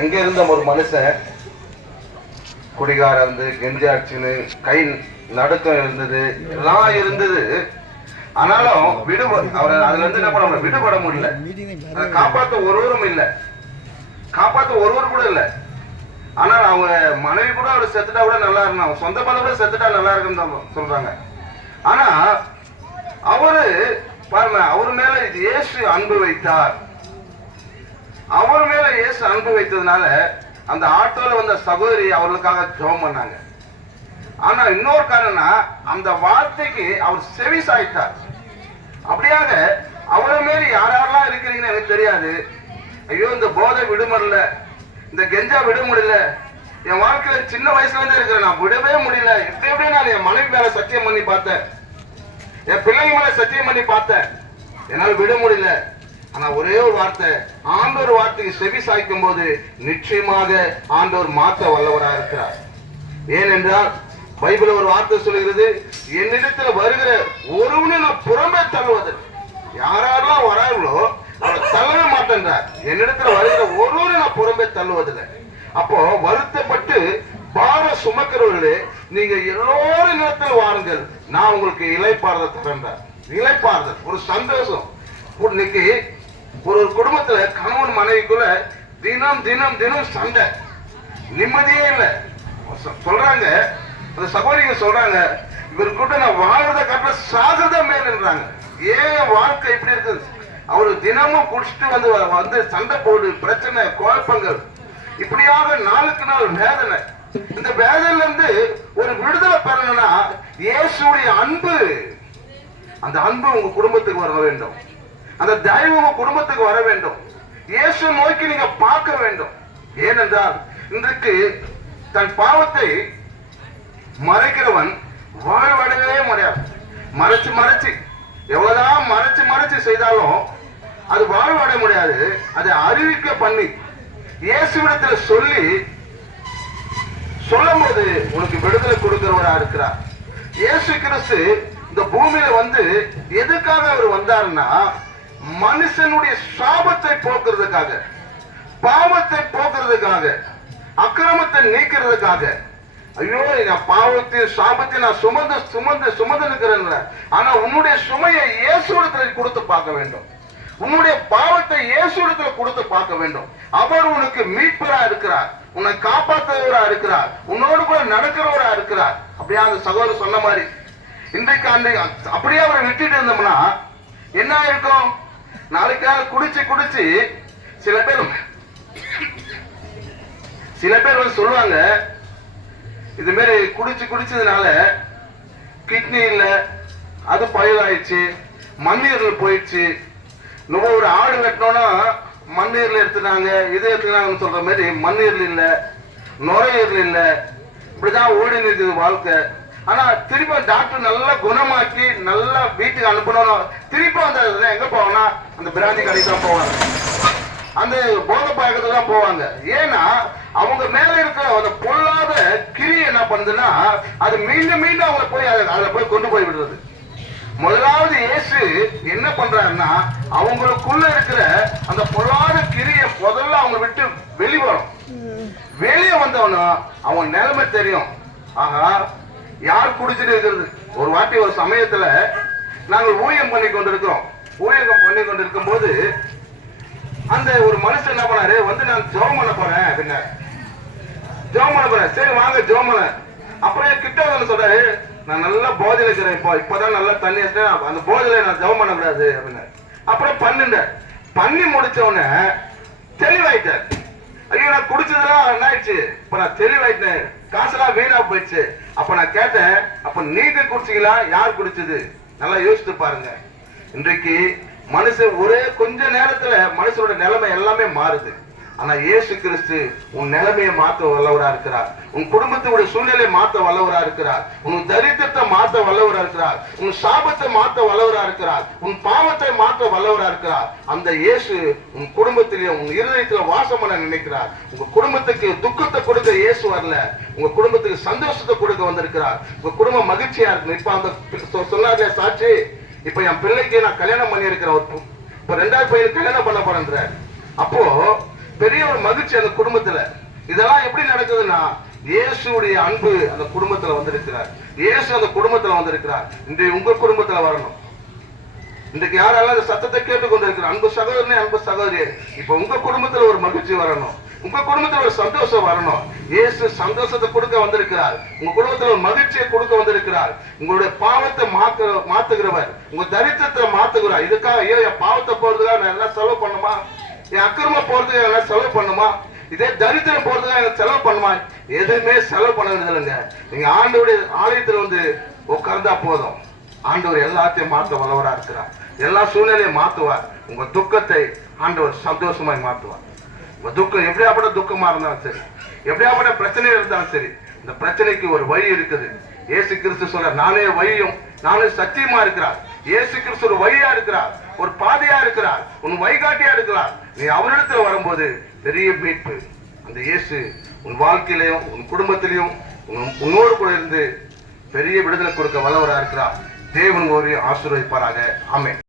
எங்க இருந்த ஒரு மனுஷன் குடிகார இருந்து கெஞ்சாச்சுன்னு கை நடுக்கம் இருந்தது, எல்லாம் இருந்தது. ஆனாலும் அவரை அதுல இருந்து என்ன பண்ண விடுபட முடியல. காப்பாத்த ஒருவரும் இல்ல, காப்பாத்த ஒருவர் கூட இல்ல. ஆனால் அவங்க மனைவி கூட அவர் செத்துட்டா கூட நல்லா இருந்தாங்க, சொந்த பந்தம் கூட செத்துட்டா நல்லா இருக்குன்னு சொல்றாங்க. ஆனா அவரு பாருங்க, அவர் மேல இயேசு அன்பு வைத்தார். அவர் மேல இயேசு அன்பு வைத்ததுனால அந்த ஆட்டோல வந்த சகோதரி அவர்களுக்காக ஜெபம் பண்ணாங்க. ஆனா இன்னொரு காரணம்னா அந்த வார்த்தைக்கு அவர் செவி சாய்த்தார். அப்படியாக அவரை மாரி யாரெல்லாம் இருக்கிறீங்கன்னு எனக்கு தெரியாது. ஐயோ இந்த போதை விட முடியல, இந்த கெஞ்சா விட முடியல, என் வாழ்க்கையில சின்ன வயசுல இருந்தே இருக்கிறேன், நான் விடவே முடியல. எப்படி நான் என் மனைவி மேல சத்தியம் பண்ணி பார்த்தேன், என் பிள்ளைங்க மேல சத்தியம் பண்ணி பார்த்தேன், என்னால விட முடியல. ஆனா ஒரே ஒரு வார்த்தை, ஆண்டவர் வார்த்தைக்கு செவி சாய்க்கும் போது நிச்சயமாக ஆண்டவர் மாற்ற வல்லவராக இருக்கிறார். ஏனென்றால் பைபிள் ஒரு வார்த்தை சொல்லுகிறது, என்னிடத்துல வருகிற ஒருவனை நான் புறம்பே தள்ளுவது. யாரெல்லாம் வராங்களோ அவரை தள்ளவே மாட்டேன்றார். என்னிடத்துல வருகிற ஒருவரை நான் புறம்பே தள்ளுவதில்லை. அப்போ வருத்தப்பட்டு பார சுமக்கிறவர்களே, நீங்க எல்லோரும் நேரத்தில் வாருங்கள், நான் உங்களுக்கு இளைப்பாறுதல் தரேன்றார். இளைப்பாறுதல், ஒரு சந்தோஷம். இன்னைக்கு ஒரு குடும்பத்துல கணவன் மனைவிக்குள்ள தினம் தினம் தினம் சண்டை, நிம்மதியே இல்லை. சொல்றாங்க, அந்த சகோதரிங்க சொல்றாங்க, இவர் கூட நான் வாழ்றத காட்ட சாகிறத மேல்ன்றாங்க. ஏன் வாழ்க்கை இப்படி இருக்குது? அவரு தினமும் குடிச்சிட்டு வந்து சண்டை போடு, பிரச்சனை, குழப்பங்கள், இப்படியாக நாளுக்கு நாள் வேதனை. இந்த வேதனையில இருந்து ஒரு விடுதலை பெறணும்னா இயேசுடைய அன்பு, அந்த அன்பு உங்க குடும்பத்துக்கு வர வேண்டும், அந்த தயவு உங்க குடும்பத்துக்கு வர வேண்டும். இயேசு நோக்கி நீங்க பார்க்க வேண்டும். ஏனென்றால் இன்றைக்கு தன் பாவத்தை மறைக்கிறவன் வாழ்வடையவே முடியாது. மறைச்சு மறைச்சு எவ்வளவுதான் மறைச்சு மறைச்சு செய்தாலும் அது வாழ்வடைய முடியாது. அதை அறிவிக்க பண்ணி இயேசுவிடத்துல சொல்லி சொல்லும் போது உனக்கு விடுதலை கொடுக்கிறவரா இருக்கிறார். இயேசு கிறிஸ்து இந்த பூமியில வந்து எதுக்காக அவர் வந்தாருன்னா, மனுஷனுடைய சாபத்தை போக்குறதுக்காக, பாவத்தை போக்குறதுக்காக, அக்கிரமத்தை நீக்கிறதுக்காக. ஐயோ நான் பாவத்தையும் சாபத்தையும் நான் சுமந்து சுமந்து சுமந்து இருக்கிறேன். ஆனா உன்னுடைய சுமையை இயேசுவிடத்துல கொடுத்து பார்க்க வேண்டும். உன்னுடைய பாவத்தை இயேசுவிடத்துல கொடுத்து பார்க்க வேண்டும். அவர் உனக்கு மீட்பரா இருக்கிறார், உன்னை காப்பாற்றுவரா இருக்கிறார், உன்னோடு கூட நடக்கிறவரா இருக்கிறார். அப்படியே அந்த சகோதரர் சொன்ன மாதிரி இன்றைக்கு அந்த அப்படியே அவரை விட்டுட்டு இருந்தோம்னா என்ன இருக்கும்? நாளைக்காக குடிச்சு குடிச்சு சில பேர் வந்து சொல்லுவாங்க, இது மாதிரி குடிச்சு குடிச்சதுனால கிட்னி இல்ல, அது பயிலாயிடுச்சு, மண்ணீரல் போயிடுச்சு. நம்ம ஒரு ஆடு வெட்டணும்னா மண்ணீரல் எடுத்துட்டாங்க, இது எடுத்துனாங்கன்னு சொல்ற மாதிரி மண்ணீரல் இல்ல, நுரையீரல் இல்ல, இப்படிதான் ஓடி இருக்குது வாழ்க்கை. ஆனா திருப்பி டாக்டர் நல்லா குணமாக்கி நல்லா வீட்டுக்கு அனுப்பணும். திருப்பி அந்த எங்க போவாங்கன்னா அந்த பிராந்தி கடைக்கு தான் போவாங்க, அந்த போதை பழக்கத்துக்கு தான் போவாங்க. ஏன்னா அவங்க மேல இருக்கிற அந்த பொல்லாத கிரி என்ன பண்ணுதுன்னா, அது மீண்டும் மீண்டும் அவங்களை போய் அதை போய் கொண்டு போய் விடுறது. முதலாவது இயேசு என்ன பண்றாருன்னா, அவங்களுக்குள்ள இருக்கிற அந்த பொல்லாத கிரிய முதல்ல அவங்க விட்டு வெளிவரும். வெளியே வந்தவனும் அவங்க நிலைமை தெரியும். ஆஹா, யார் குடிச்சிட்டு இருக்கிறது? ஒரு வாட்டி ஒரு சமயத்துல நாங்கள் ஊழியம் பண்ணி கொண்டிருக்கிறோம். ஊழியம் பண்ணி கொண்டிருக்கும் போது அந்த ஒரு மனுஷன் என்ன பண்ணாரு, வந்து நான் ஜெபம் பண்ண போறேன் அப்படின்னா, ஜெபம் பண்ண போறேன், சரி வாங்க ஜெபம் பண்ண. அப்புறம் கிட்ட வந்து சொல்றாரு, நான் நல்லா போதையில இருக்கிறேன், இப்பதான் நல்லா தண்ணி அந்த போதையில நான் ஜெபம் பண்ண கூடாது அப்படின்னு. அப்புறம் பண்ணி முடிச்ச உடனே தெளிவாயிட்டார். ஐயோ நான் குடிச்சதெல்லாம் என்ன ஆயிடுச்சு, இப்ப நான் தெளிவாயிட்டேன், காசெல்லாம் வீணா போயிடுச்சு. அப்ப நான் கேட்டேன், அப்ப நீங்க குடிச்சீங்களா, யார் குடிச்சது? நல்லா யோசித்து பாருங்க. இன்றைக்கு மனுஷன் ஒரே கொஞ்ச நேரத்துல மனுஷனோட நிலைமை எல்லாமே மாறுது. ஆனா இயேசு கிறிஸ்து உன் நிலைமையை மாற்ற வல்லவரா இருக்கிறார், உன் குடும்பத்துடைய சூழ்நிலையை மாற்ற வல்லவரா இருக்கிறார், உன் தரித்திரத்தை மாற்ற வல்லவரா இருக்கிறார், உன் சாபத்தை மாற்ற வல்லவரா இருக்கிறார், உன் பாவத்தை மாற்ற வல்லவரா இருக்கிறார். அந்த இயேசு உன் குடும்பத்திலே உன் இருதயத்துல வாசம் பண்ண நினைக்கிறார். உங்க குடும்பத்துக்கு துக்கத்தை கொடுக்க இயேசு வரல, உங்க குடும்பத்துக்கு சந்தோஷத்தை கொடுக்க வந்திருக்கிறார். உங்க குடும்பம் மகிழ்ச்சியா இருக்கு. இப்ப அந்த சொன்னார்ல சாட்சி, இப்ப என் பிள்ளைக்கு நான் கல்யாணம் பண்ணி இருக்கிறேன், இப்ப 2வது பையனுக்கு கல்யாணம் பண்ண போறேன். அப்போ பெரிய ஒரு மகிழ்ச்சி அந்த குடும்பத்துல. இதெல்லாம் எப்படி நடக்குதுன்னா இயேசுடைய அன்பு அந்த குடும்பத்துல வந்திருக்கிறார். இயேசு அந்த குடும்பத்துல வந்திருக்கிறார். இன்றைய உங்க குடும்பத்துல வரணும். இன்றைக்கு யாரெல்லாம் இந்த சத்தத்தை கேட்டுக்கொண்டிருக்கிற அன்பு சகோதரனே, அன்பு சகோதரியே, இப்ப உங்க குடும்பத்துல ஒரு மகிழ்ச்சி வரணும், உங்க குடும்பத்துல ஒரு சந்தோஷம் வரணும். இயேசு சந்தோஷத்தை கொடுக்க வந்திருக்கிறார். உங்க குடும்பத்துல ஒரு மகிழ்ச்சியை கொடுக்க வந்திருக்கிறார். உங்களுடைய பாவத்தை மாத்துகிறவர், உங்க தரித்திரத்தை மாத்துகிறார். இதுக்காக ஐயோ என் பாவத்தை போறதுக்காக நான் எல்லாம் செலவு பண்ணுமா, என் அக்கிரம போறதுக்காக எல்லாம் செலவு பண்ணுமா, இதே தரித்திரம் போறதுக்காக எனக்கு செலவு பண்ணுமா? எதுவுமே செலவு பண்ண இல்லைங்க. நீங்க ஆண்டவருடைய ஆலயத்துல வந்து உட்கார்ந்தா போதும். ஆண்டவர் எல்லாத்தையும் மாற்ற வல்லவரா இருக்கிறார். எல்லா சூழ்நிலையும் மாற்றுவார். உங்க துக்கத்தை ஆண்டவர் சந்தோஷமாய் மாற்றுவார். உங்க துக்கம் எப்படியாப்பட்ட துக்கமா இருந்தாலும் சரி, எப்படியாப்பட்ட பிரச்சனை இருந்தாலும் சரி, இந்த பிரச்சனைக்கு ஒரு வழி இருக்குது. இயேசு கிறிஸ்து சொல்ற, நானே வழியும் நானே சத்தியமா இருக்கிறார். இயேசு கிறிஸ்து ஒரு வழியா இருக்கிறார், ஒரு பாதையா இருக்கிறார், உன் வழிகாட்டியா இருக்கிறார். நீ அவரிடத்துல வரும்போது பெரிய மீட்பு அந்த இயேசு உன் வாழ்க்கையிலையும் உன் குடும்பத்திலையும் உன்னோடு கூட இருந்து பெரிய விடுதலை கொடுக்க வல்லவரா இருக்கிறார். தேவன் ஒரு ஆசீர்வதிப்பாராக. ஆமென்.